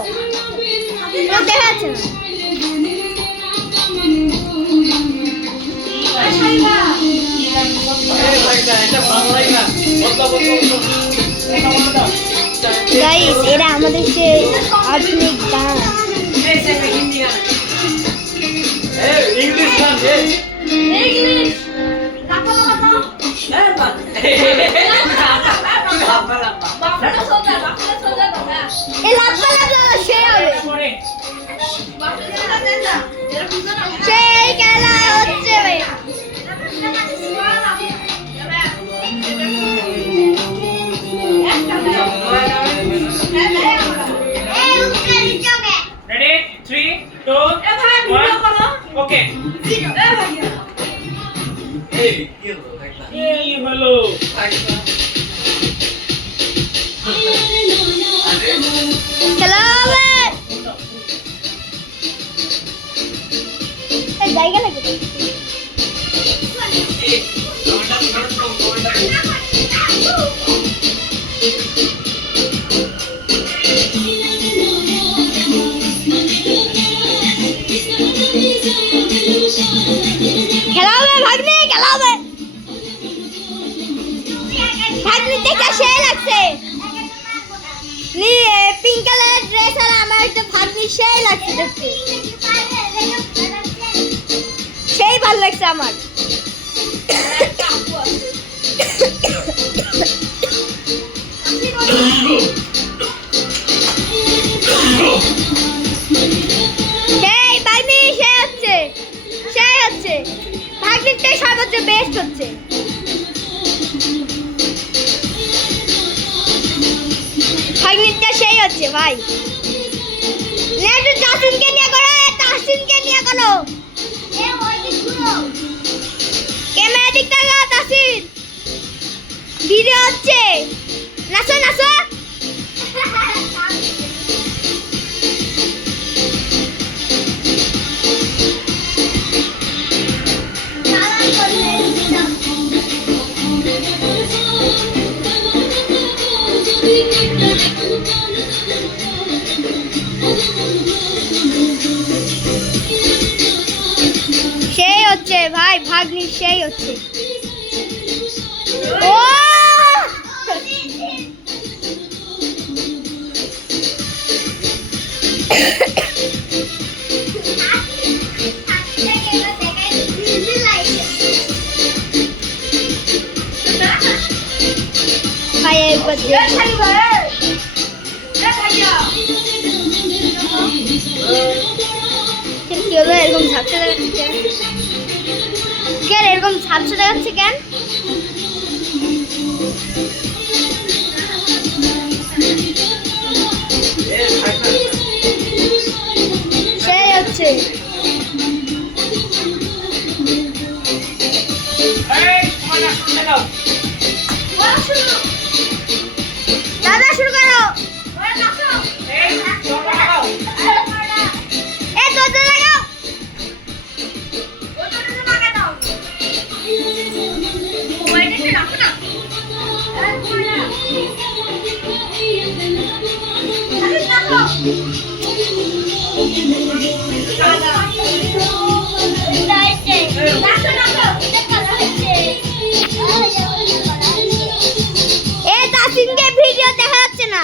দাও, দেখা যাচ্ছে না। গাইস, এরা আমাদের যে আধুনিক গান, ইংলিশ গান, ইংলিশ এই লাফালাফি সে হবে, সেই খেলা হচ্ছে ভাই। Ready? 3, 2, 1. Okay. হলো খেলা হবে, জায়গা লাগে। খেলা হবে ভাগ্নে, খেলা হবে ভাগ্নে। দেখতে সেই লাগছে, পিঙ্ক কালারের ড্রেস আর আমার একটা ভাগ্নি সেই লাগছে দেখতে, সেই ভালো লাগছে আমার। সেই ভাগ্নি সেই হচ্ছে, সেই হচ্ছে ভাগ্নিটাই সর্বোচ্চ বেস্ট হচ্ছে। ভাগ্নিটা সেই হচ্ছে ভাই। নেক্সট তাসিনকে নিয়ে করো, তাসিনকে নিয়ে করো। ক্যামেরা দিক তাকাও তাসিন, ভিডিও হচ্ছে। নাচো নাচো, সেই হচ্ছে ভাই, ভাগ্নি সেই হচ্ছে। ও ভাই একবার কি হলো, এরকম ঝাপসা দেখাচ্ছে কেন? কেন এরকম ঝাপসা দেখাচ্ছে কেন? সেই হচ্ছে দাদা, শুরু করো। দরজা লাগাও। তাসিনকে ভিডিও দেখা যাচ্ছে না।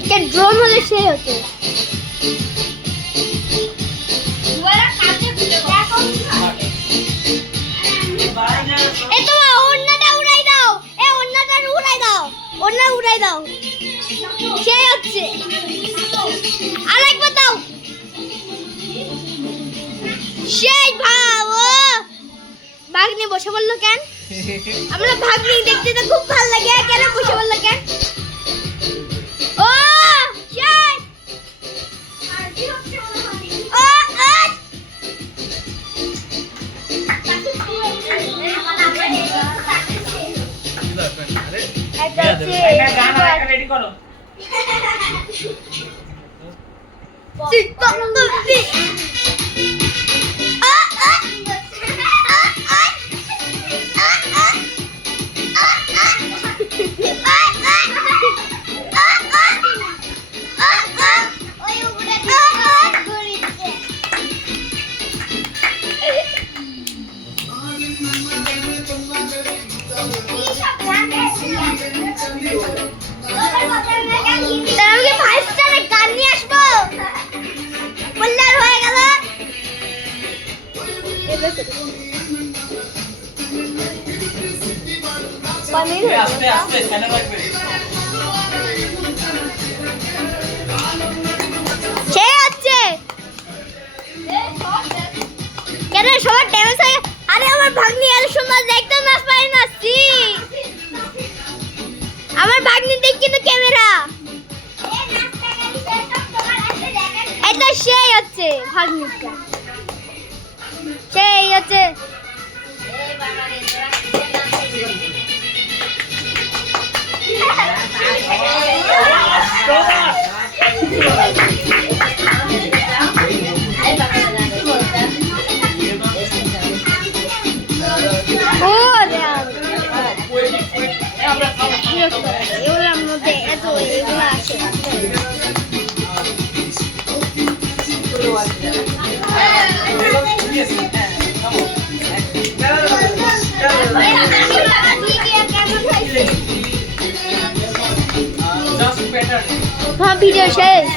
একটা ড্রোন হলে সেই হতো। উড়াই দাও, সেই হচ্ছে। আরেকবার দাও, সেই ভাবো। ভাগ্নি বসে বললো কেন? আমরা ভাগ্নি দেখতে তো খুব ভালো লাগে, কেন বসে বললো কেন? ও সেই ও রেডি করো। তাহলে আমি 5 স্টারে গান নিয়ে আসবো বললে আর হয়ে গেল পানির আস্তে আস্তে ফ্যানে রাখবে সে হচ্ছে কেন সবার ড্যামেজ হয়ে আরে আমার ভাগ্নি এত সুন্দর দেখতে না পারে না সি আমার ভাগ্নি দেখ কিন্তু ক্যামেরা এটা সেই হচ্ছে ভাগ্নিটা সেই হচ্ছে ও এগুলোর মধ্যে এত এগুলো আছে হ্যাঁ ভিডিও শেষ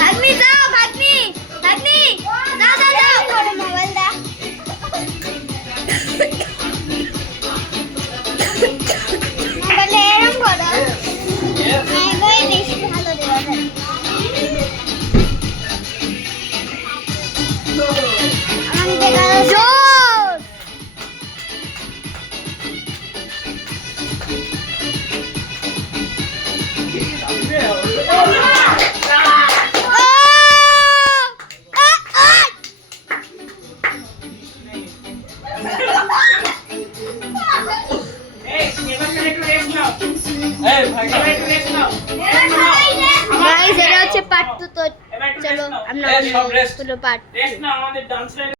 ভাগ্নি যাও ভাগ্নি ভাগ্নি যাও যাও যাও করে মোবাইল দা মোবাইলে এরকম করো হ্যাঁ গই বেশি ভালো দেওয়া যায় আমাকে দেখা জোর গাইস এটা হচ্ছে পার্ট 2 তো চলো আমরা সব rest। পুরো পার্ট রেস্ট না আমাদের ডান্স